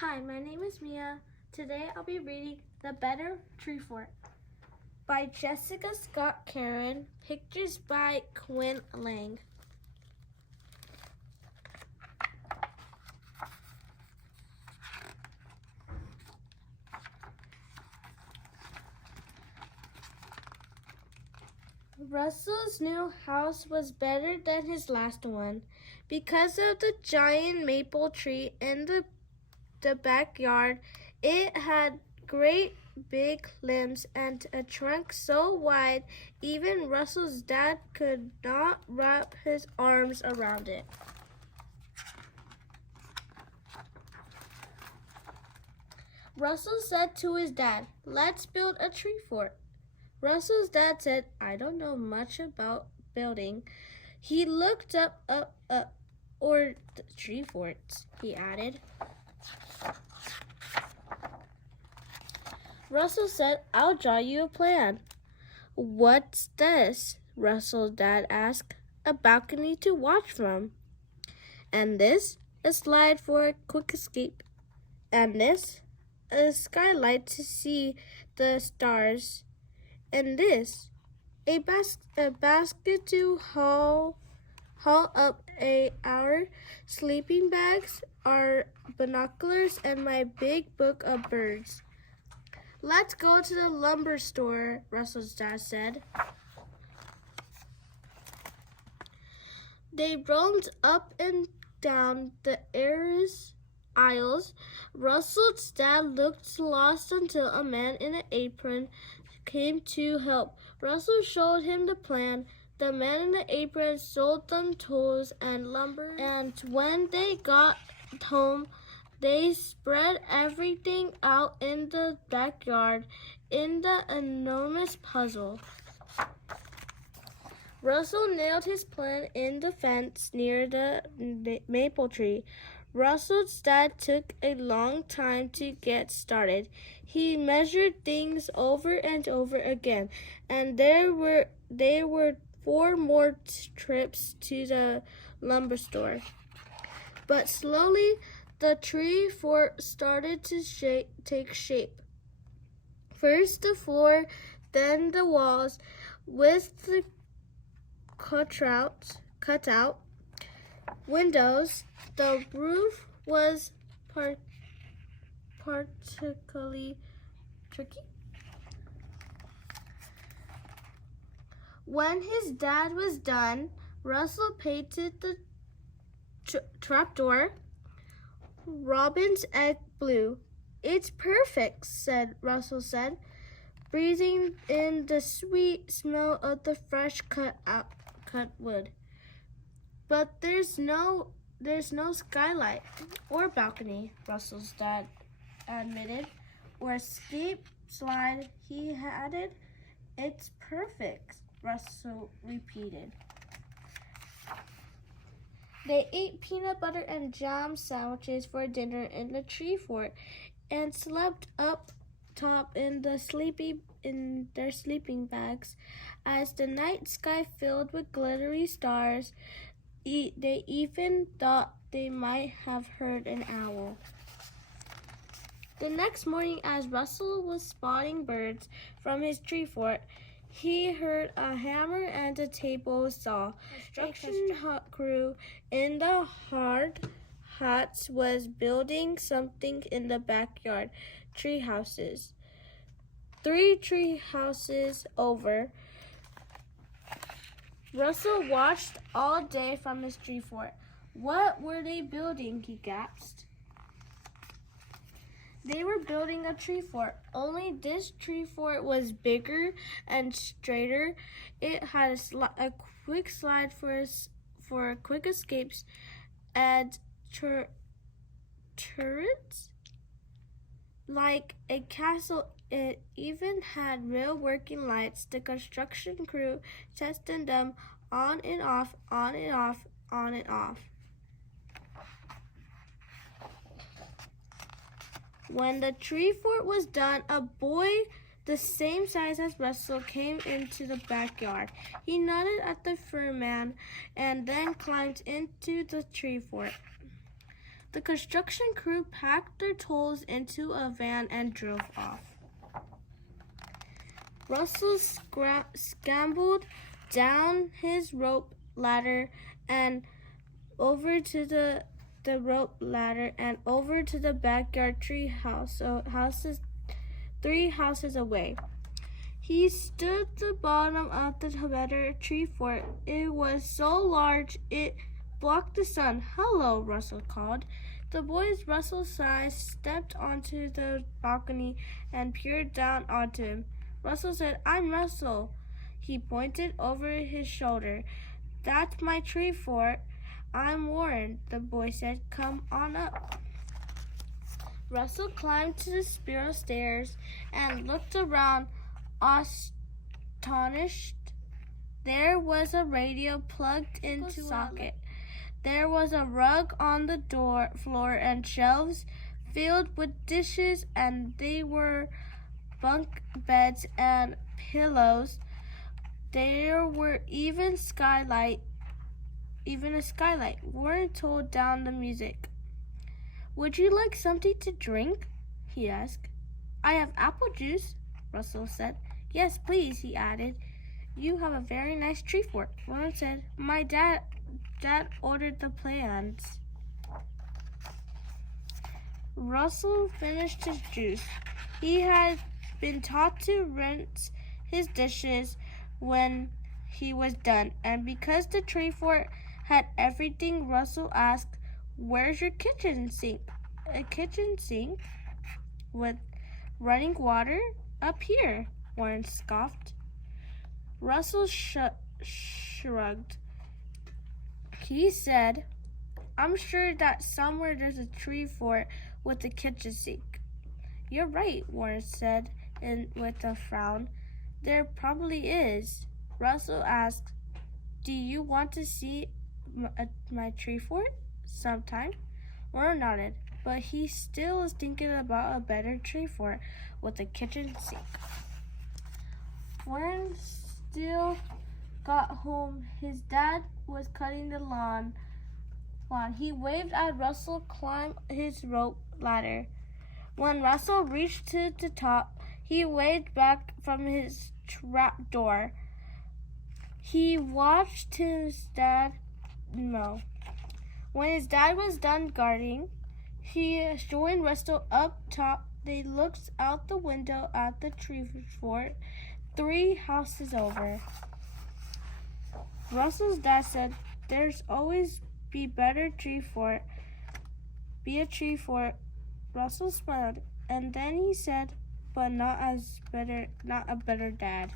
Hi, my name is Miah. Today I'll be reading The Better Tree Fort by Jessica Scott Kerrin, pictures by Qin Leng. Russell's new house was better than his last one because of the giant maple tree in the backyard. It had great big limbs and a trunk so wide even Russell's dad could not wrap his arms around it. Russell said to his dad, "Let's build a tree fort." Russell's dad said, "I don't know much about building." He looked up, or the tree forts, he added. Russell said, "I'll draw you a plan." "What's this?" Russell's dad asked. "A balcony to watch from." "And this?" "A slide for a quick escape." "And this?" "A skylight to see the stars." "And this?" A basket to haul up our sleeping bags, our binoculars, and my big book of birds." "Let's go to the lumber store," Russell's dad said. They roamed up and down the aisles. Russell's dad looked lost until a man in an apron came to help. Russell showed him the plan. The man in the apron sold them tools and lumber, and when they got home, they spread everything out in the backyard in the enormous puzzle. Russell nailed his plan in the fence near the maple tree. Russell's dad took a long time to get started. He measured things over and over again, and there were 4 more trips to the lumber store. But slowly, the tree fort started to take shape. First the floor, then the walls, with the cutout windows. The roof was particularly tricky. When his dad was done, Russell painted the trapdoor robin's egg blue. "It's perfect," Russell said, breathing in the sweet smell of the fresh cut wood. "But there's no skylight or balcony," Russell's dad admitted. "Or escape slide," he added. "It's perfect," Russell repeated. They ate peanut butter and jam sandwiches for dinner in the tree fort and slept up top in their sleeping bags. As the night sky filled with glittery stars, they even thought they might have heard an owl. The next morning, as Russell was spotting birds from his tree fort, he heard a hammer and a table saw. A construction crew in the hard hats was building something in the backyard. Tree houses. 3 tree houses over. Russell watched all day from his tree fort. "What were they building?" he gasped. They were building a tree fort, only this tree fort was bigger and straighter. It had a quick slide for quick escapes and turrets like a castle. It even had real working lights. The construction crew tested them on and off, on and off, on and off. When the tree fort was done, a boy the same size as Russell came into the backyard. He nodded at the fur man and then climbed into the tree fort. The construction crew packed their tools into a van and drove off. Russell scrambled down his rope ladder and over to the rope ladder and over to the backyard tree house, three houses away. He stood at the bottom of the better tree fort. It was so large it blocked the sun. "Hello," Russell called. The boys Russell's size stepped onto the balcony and peered down onto him. Russell said, "I'm Russell." He pointed over his shoulder. "That's my tree fort." "I'm Warren," the boy said. "Come on up." Russell climbed to the spiral stairs and looked around, astonished. There was a radio plugged into a socket. There was a rug on the floor and shelves filled with dishes, and they were bunk beds and pillows. There were even a skylight. Warren turned down the music. "Would you like something to drink?" he asked. "I have apple juice," Russell said. "Yes, please," he added. "You have a very nice tree fort," Warren said. "My dad ordered the plans." Russell finished his juice. He had been taught to rinse his dishes when he was done, and because the tree fort had everything, Russell asked, "Where's your kitchen sink?" "A kitchen sink with running water? Up here," Warren scoffed. Russell shrugged. He said, "I'm sure that somewhere there's a tree fort with a kitchen sink." "You're right," Warren said with a frown. "There probably is." Russell asked, "Do you want to see my tree fort sometime?" Warren nodded, but he still was thinking about a better tree fort with a kitchen sink. Warren still got home. His dad was cutting the lawn. He waved at Russell climb his rope ladder. When Russell reached to the top, he waved back from his trap door. He watched his dad mow. When his dad was done gardening, he joined Russell up top. They looked out the window at the tree fort 3 houses over. Russell's dad said, "There's always be a tree fort." Russell smiled, and then he said, "But not a better dad."